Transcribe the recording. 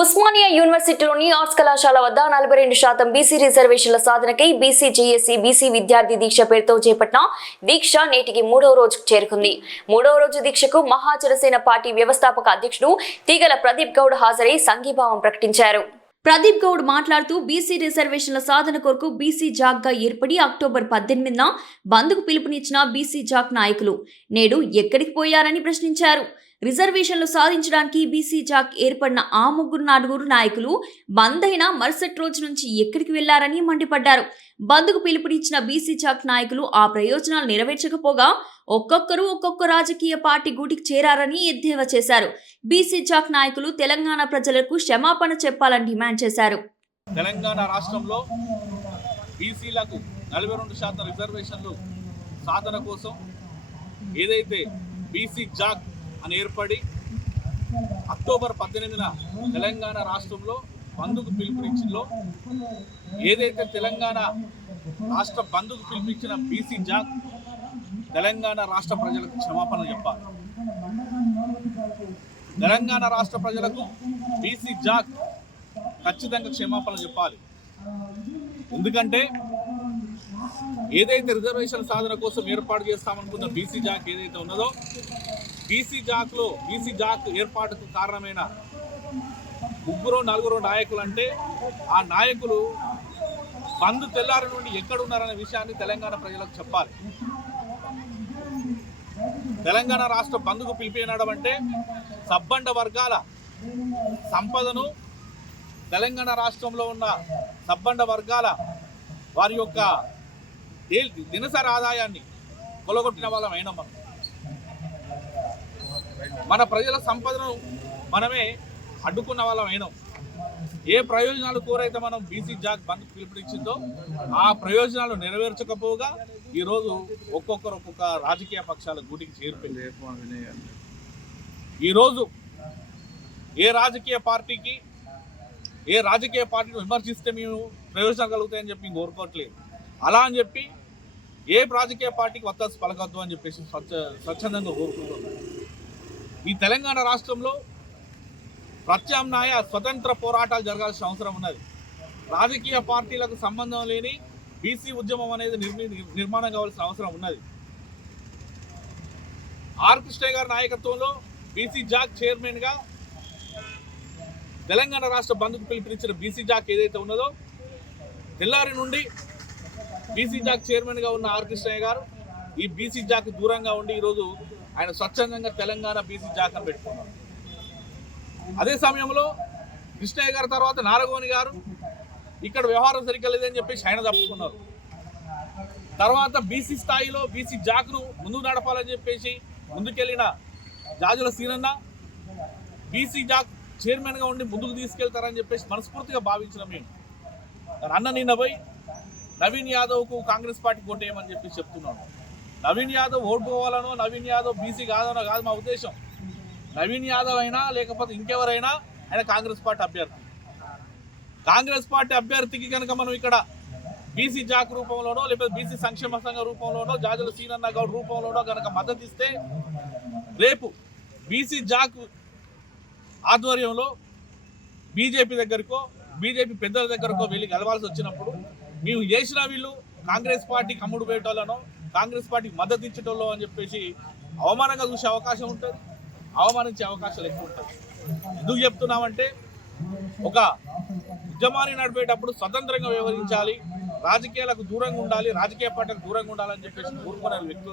Osmania యూనివర్సిటీలోని arts కళాశాల వద్ద 42% BC రిజర్వేషన్ల సాధనకై బీసీ జేఏసీ బీసీ విద్యార్థి దీక్ష పేరుతో చేపట్టిన దీక్ష నేటికి 3వ రోజుకు చేరుకుంది. 3వ రోజు దీక్షకు మహాజనసేన పార్టీ వ్యవస్థాపక అధ్యక్షుడు తీగల ప్రదీప్ గౌడ్ హాజరై సంఘీభావం ప్రకటించారు. ప్రదీప్ గౌడ్ మాట్లాడుతూ బీసీ రిజర్వేషన్ల సాధన కొరకు బీసీ జాక్గా ఏర్పడి అక్టోబర్ 18న బంద్కు పిలుపునిచ్చిన బీసీ జాక్ నాయకులు నేడు ఎక్కడికి పోయారని ప్రశ్నించారు. రిజర్వేషన్లు సాధించడానికి బీసీ జాక్ ఏర్పడిన ఆ నలుగురు నాయకులు బంద్ అయిన మరుసటి రోజు నుంచి ఎక్కడికి వెళ్లారని మండిపడ్డారు. బంద్కు పిలుపునిచ్చిన బీసీ జాక్ నాయకులు ఆ ప్రయోజనాలు నెరవేర్చకపోగా ఒక్కొక్కరు ఒక్కొక్క రాజకీయ పార్టీ గూటికి చేరారని ఎద్దేవా చేశారు. బీసీ జాక్ నాయకులు తెలంగాణ ప్రజలకు క్షమాపణ చెప్పాలని డిమాండ్ చేశారు. తెలంగాణ రాష్ట్రంలో బీసీలకు 42% రిజర్వేషన్లు సాధన కోసం ఏదైతే బీసీ జాక్ అని ఏర్పడి అక్టోబర్ 18న తెలంగాణ రాష్ట్రంలో బంద్కు పిలుపునిచ్చిందో ఏదైతే తెలంగాణ రాష్ట్ర బంద్కు పిలుపునిచ్చిన బీసీ జాక్ తెలంగాణ రాష్ట్ర ప్రజలకు క్షమాపణ చెప్పాలి. తెలంగాణ రాష్ట్ర ప్రజలకు బీసీ జాక్ ఖచ్చితంగా క్షమాపణ చెప్పాలి. ఎందుకంటే ఏదైతే రిజర్వేషన్ సాధన కోసం ఏర్పాటు చేస్తామనుకున్న బీసీ జాక్ ఏదైతే ఉన్నదో బీసీ జాక్ ఏర్పాటుకు కారణమైన 3-4 నాయకులు అంటే ఆ నాయకులు బంద్ తెల్లారి నుండి ఎక్కడున్నారనే విషయాన్ని తెలంగాణ ప్రజలకు చెప్పాలి. తెలంగాణ రాష్ట్ర బంద్కు పిలిపినడం అంటే సబ్బండ వర్గాల సంపదను తెలంగాణ రాష్ట్రంలో ఉన్న సబ్బండ వర్గాల వారి యొక్క దినసరి ఆదాయాన్ని కొలగొట్టిన వాళ్ళం అయినా మన ప్రజల సంపదను మనమే అడ్డుకున్న వాళ్ళం అయినాం. ఏ ప్రయోజనాలు కోరైతే మనం బీసీ జాక్ బంద్ పిలుపునిచ్చిందో ఆ ప్రయోజనాలు నెరవేర్చకపోగా ఈరోజు ఒక్కొక్క రాజకీయ పక్షాల గూటికి చేరిపోయింది. ఈరోజు ఏ రాజకీయ పార్టీని విమర్శిస్తే మేము ప్రయోజనాలు కలుగుతాయని చెప్పి కోరుకోవట్లేదు. అలా అని చెప్పి ఏ రాజకీయ పార్టీకి వత్తాసు పలకద్దు అని చెప్పేసి స్వచ్ఛందంగా కోరుకుంటున్నాం. ఈ తెలంగాణ రాష్ట్రంలో ప్రత్యామ్నాయ స్వతంత్ర పోరాటాలు జరగాల్సిన అవసరం ఉన్నది. రాజకీయ పార్టీలకు సంబంధం లేని బీసీ ఉద్యమం అనేది నిర్మాణం కావాల్సిన అవసరం ఉన్నది. ఆర్ కృష్ణయ్య గారి నాయకత్వంలో బీసీ జాక్ చైర్మన్గా తెలంగాణ రాష్ట్ర బంద్కు పిలుపునిచ్చిన బీసీ జాక్ ఏదైతే ఉన్నదో తెల్లారి నుండి బీసీ జాక్ చైర్మన్గా ఉన్న ఆర్ కృష్ణయ్య గారు ఈ బీసీ జాక్ దూరంగా ఉండి ఈరోజు ఆయన స్వచ్ఛందంగా తెలంగాణ బీసీ జాక్ అని పెట్టుకున్నారు. అదే సమయంలో కృష్ణయ్య గారి తర్వాత నారగోని గారు ఇక్కడ వ్యవహారం సరిగ్గా లేదని చెప్పేసి ఆయన తప్పుకున్నారు. తర్వాత బీసీ స్థాయిలో బీసీ జాక్ను ముందుకు నడపాలని చెప్పేసి ముందుకెళ్ళిన జాజుల సీనన్న బీసీ జాక్ చైర్మన్గా ఉండి ముందుకు తీసుకెళ్తారని చెప్పేసి మనస్ఫూర్తిగా భావించిన మేము అన్న నిన్న పోయి నవీన్ యాదవ్కు కాంగ్రెస్ పార్టీ ఓటేయమని చెప్పి చెప్తున్నాను. నవీన్ యాదవ్ ఓటు పోవాలనో నవీన్ యాదవ్ బీసీ కాదనో కాదు మా ఉద్దేశం. నవీన్ యాదవ్ అయినా లేకపోతే ఇంకెవరైనా ఆయన కాంగ్రెస్ పార్టీ అభ్యర్థి. కాంగ్రెస్ పార్టీ అభ్యర్థికి కనుక మనం ఇక్కడ బీసీ జాక్ రూపంలోనో లేకపోతే బీసీ సంక్షేమ సంఘ రూపంలోనో జాజుల సీనన్న గౌడ్ రూపంలోనో కనుక మద్దతు ఇస్తే రేపు బీసీ జాక్ ఆధ్వర్యంలో బీజేపీ దగ్గరకో బీజేపీ పెద్దల దగ్గరకో వెళ్ళి గెలవాల్సి వచ్చినప్పుడు మేము చేసిన వీళ్ళు కాంగ్రెస్ పార్టీకి అమ్ముడు పోయేటోళ్ళనో కాంగ్రెస్ పార్టీకి మద్దతు ఇచ్చేటోళ్ళో అని చెప్పేసి అవమానంగా చూసే అవకాశం ఉంటుంది, అవమానించే అవకాశాలు ఎక్కువ ఉంటుంది. ఎందుకు చెప్తున్నామంటే ఒక ఉద్యమాన్ని నడిపేటప్పుడు స్వతంత్రంగా వ్యవహరించాలి, రాజకీయాలకు దూరంగా ఉండాలి, రాజకీయ పార్టీలకు దూరంగా ఉండాలని చెప్పేసి కోరుకునే వ్యక్తులు